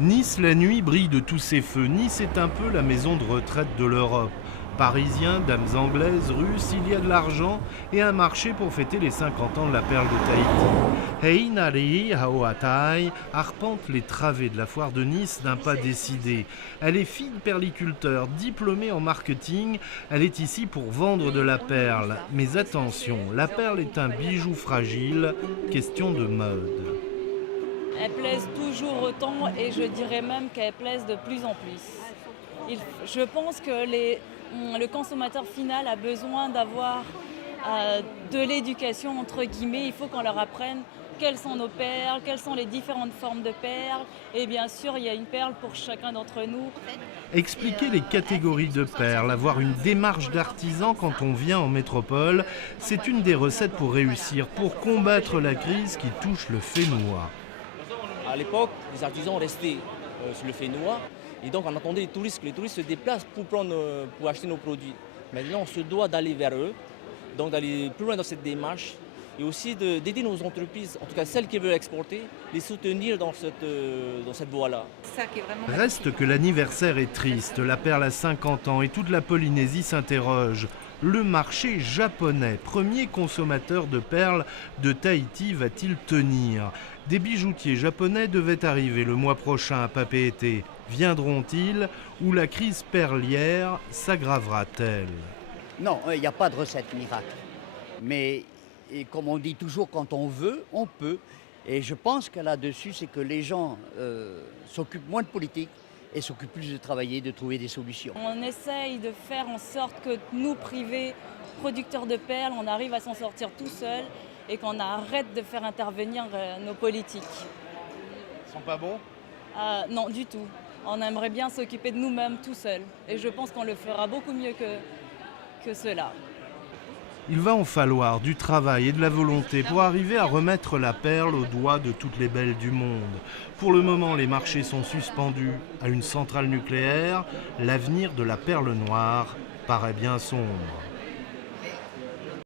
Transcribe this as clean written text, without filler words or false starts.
Nice, la nuit, brille de tous ses feux. Nice est un peu la maison de retraite de l'Europe. Parisiens, dames anglaises, Russes, il y a de l'argent et un marché pour fêter les 50 ans de la perle de Tahiti. Heinari Haoatai arpente les travées de la foire de Nice d'un pas décidé. Elle est fille de perliculteur, diplômée en marketing. Elle est ici pour vendre de la perle. Mais attention, la perle est un bijou fragile, question de mode. Elles plaisent toujours autant et je dirais même qu'elles plaisent de plus en plus. Je pense que le consommateur final a besoin d'avoir de l'éducation entre guillemets. Il faut qu'on leur apprenne quelles sont nos perles, quelles sont les différentes formes de perles. Et bien sûr, il y a une perle pour chacun d'entre nous. Expliquer les catégories de perles, avoir une démarche d'artisan quand on vient en métropole, c'est une des recettes pour réussir, pour combattre la crise qui touche le Fénois. À l'époque, les artisans restaient sur le Fénois et donc on attendait les touristes, que les touristes se déplacent pour acheter nos produits. Maintenant, on se doit d'aller vers eux, donc d'aller plus loin dans cette démarche et aussi d'aider nos entreprises, en tout cas celles qui veulent exporter, les soutenir dans cette voie-là. Reste que l'anniversaire est triste, la perle a 50 ans et toute la Polynésie s'interroge. Le marché japonais, premier consommateur de perles de Tahiti, va-t-il tenir? Des bijoutiers japonais devaient arriver le mois prochain à Papeete. Viendront-ils ou la crise perlière s'aggravera-t-elle? Non, il n'y a pas de recette miracle. Mais et comme on dit toujours, quand on veut, on peut. Et je pense que là-dessus, c'est que les gens s'occupent moins de politique et s'occupent plus de travailler, de trouver des solutions. On essaye de faire en sorte que nous, privés, producteurs de perles, on arrive à s'en sortir tout seul et qu'on arrête de faire intervenir nos politiques. Ils sont pas bons? Non, du tout. On aimerait bien s'occuper de nous-mêmes tout seul. Et je pense qu'on le fera beaucoup mieux que cela. Il va en falloir du travail et de la volonté pour arriver à remettre la perle au doigt de toutes les belles du monde. Pour le moment, les marchés sont suspendus à une centrale nucléaire. L'avenir de la perle noire paraît bien sombre.